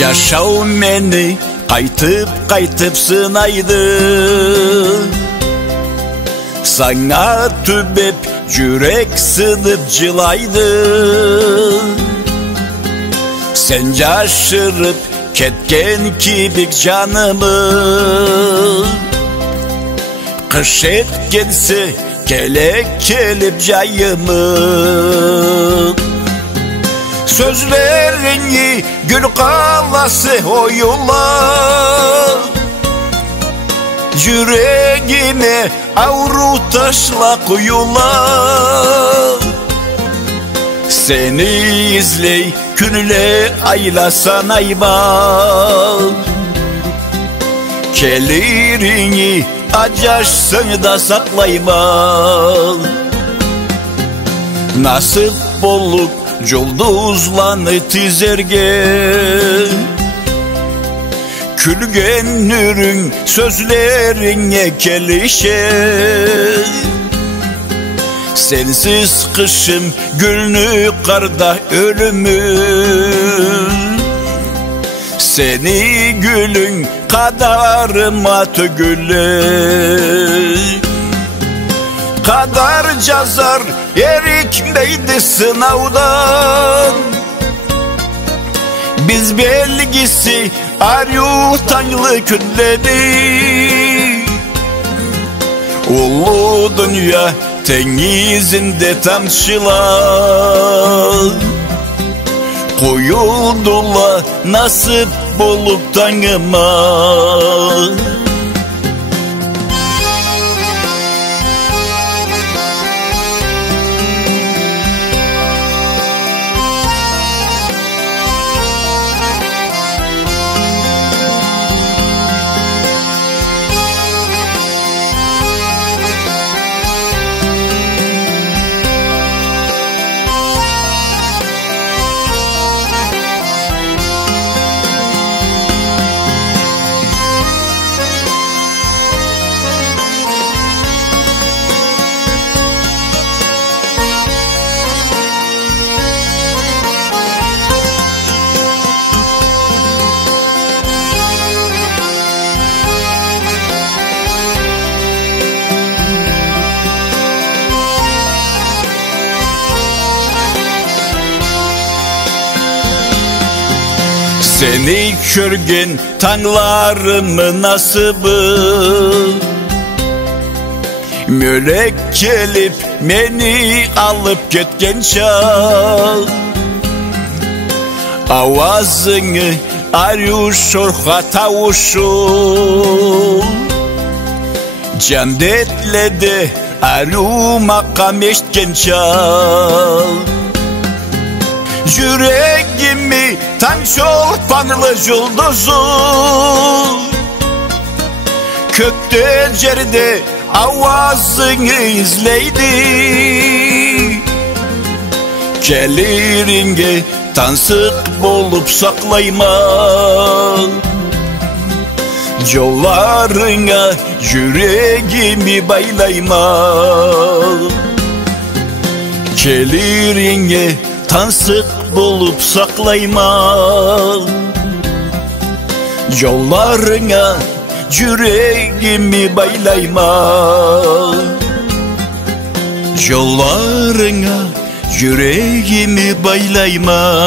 Yaşav meni kaytıp sınaydı, sana tübep yürek sınıp cılaydı. Sen yaşırıp ketken kibik canımı, kış etkense kelek kelip cayımı. Sözlerini gül kalası oyula, yüreğime avru taşla kuyula. Seni izley günle aylasan ayba, kelirini acaşsın da saklayma. Nasip bolup Culduzlanı tizerge, külgen nürün sözlerine kelişe. Sensiz kışım gülnü karda ölümüm, seni gülün kadarıma tügülü. Kadar cazar erikmeydi sınavdan, biz belgisi aryu tanrı külleri. Ulu dünya denizinde tamşılar, koyuldular nasip bulup tanıma. Seni körgen tanlarımı nasibı, mölek gelip beni alıp ketken çal. Avazını aryu şorha tavuşu, candetle aryu makam eştken çal. Yüreğimi tan şorpanlı yıldızu, kökte cerde avazını izleydi. Geliringe tansık bolup saklayma, yollarına yüreğimi baylayma. Geliringe tansık bulup saklayma, yollarına yüreğimi baylayma. Yollarına yüreğimi baylayma.